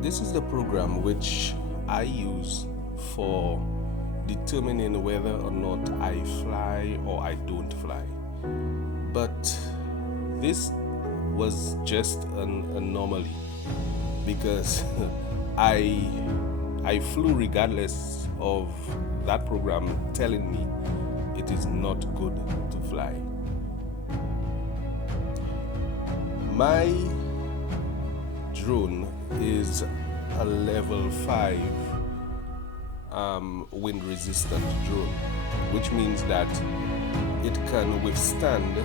This is the program which I use for determining whether or not I fly or I don't fly. But this was just an anomaly because I flew regardless of that program telling me it is not good to fly. My drone is a level 5 wind resistant drone, which means that it can withstand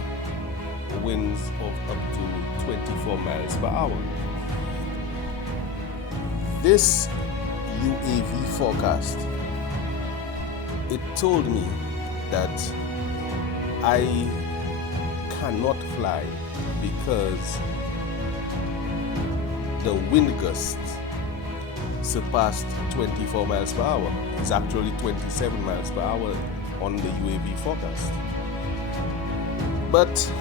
winds of up to 24 miles per hour. This UAV forecast, it told me that I cannot fly because the wind gust surpassed 24 miles per hour. It's actually 27 miles per hour on the UAV forecast. But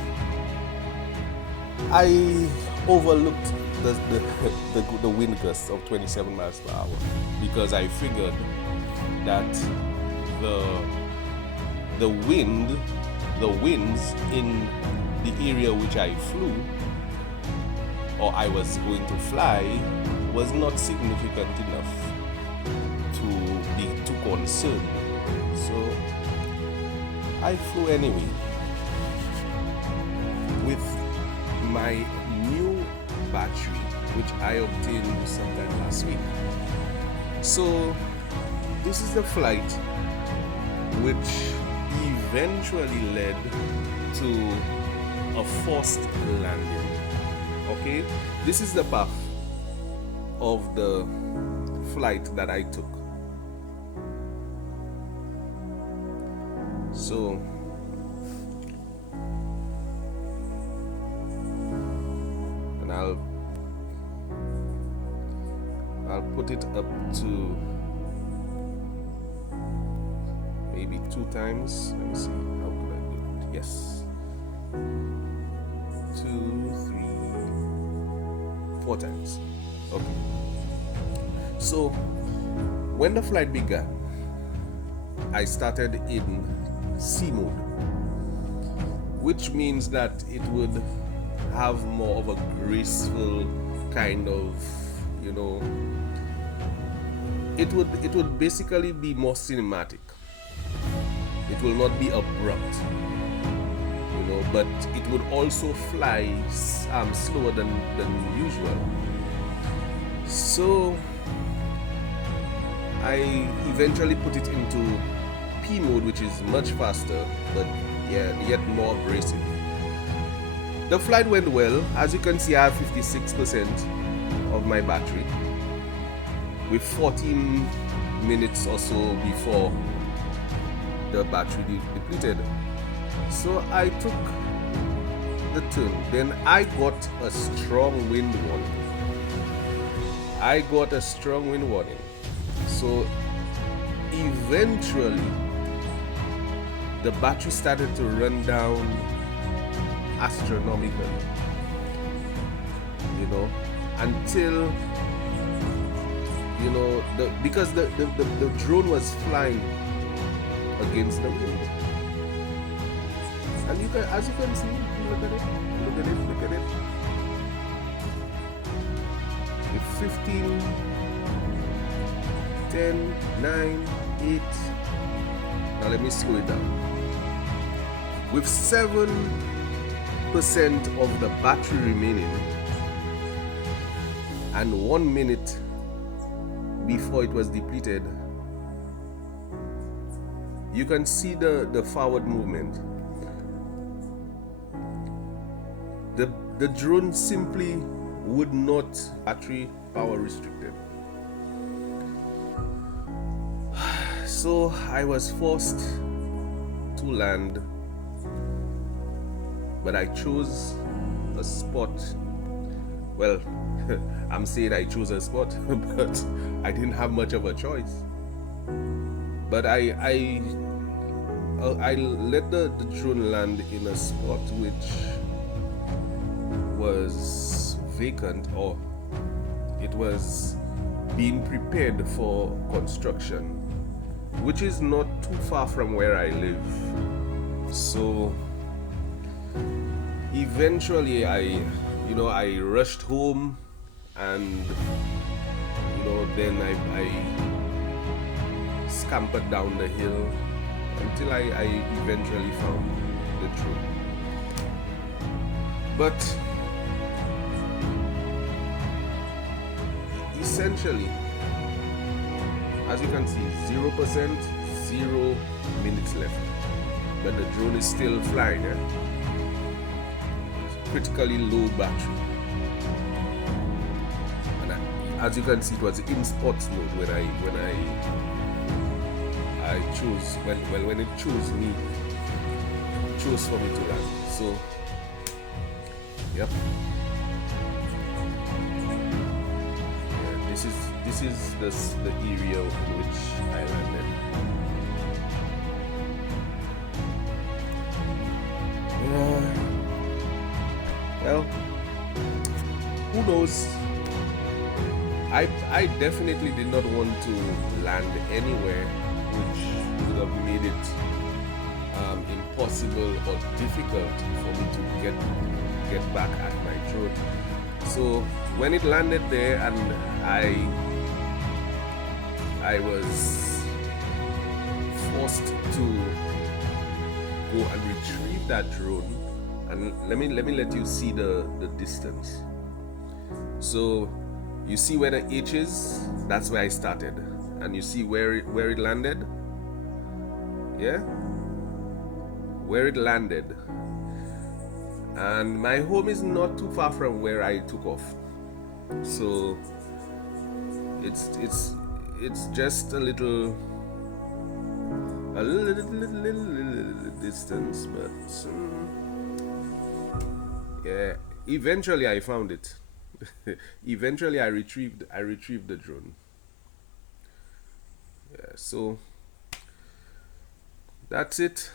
I overlooked the wind gust of 27 miles per hour because I figured that the winds in the area which I flew or I was going to fly was not significant enough to be too concerned. So I flew anyway with my new battery, which I obtained sometime last week. So this is the flight which eventually led to a forced landing. Okay, this is the path of the flight that I took. So and I'll put it up to maybe 2 times. Let me see, how could I do it? Yes, 2, 3, 4 times. Okay. So when the flight began, I started in C mode, which means that it would have more of a graceful kind of, it would basically be more cinematic. It will not be abrupt, but it would also fly slower than usual. So I eventually put it into P mode, which is much faster, but yet more abrasive. The flight went well. As you can see, I have 56% of my battery with 14 minutes or so before the battery depleted. So I took the turn. Then I got a strong wind warning. So eventually the battery started to run down astronomically, until because the drone was flying against the wind. And as you can see, look at it. With 15, 10, 9, 8. Now let me slow it down. With 7% of the battery remaining and 1 minute before it was depleted, you can see the forward movement. The drone simply would not battery power restricted. So I was forced to land, but I chose a spot. Well, I'm saying I chose a spot, but I didn't have much of a choice. But I let the drone land in a spot which was vacant, or it was being prepared for construction, which is not too far from where I live. So eventually I rushed home, and then I scampered down the hill until I eventually found the drone. But essentially, as you can see, 0%, 0 minutes left, but the drone is still flying. Critically low battery, and as you can see, it was in sports mode when I chose when it chose for me to land. So yep, yeah, this is the area in which I landed. Well, who knows? I definitely did not want to land anywhere which would have made it impossible or difficult for me to get back at my drone. So when it landed there, and I was forced to go and retrieve that drone. And let me let you see the distance. So you see where the H is? That's where I started. And you see where it landed? Yeah? Where it landed. And my home is not too far from where I took off. So it's just a little distance, but yeah, eventually I found it. Eventually I retrieved the drone. Yeah, so that's it.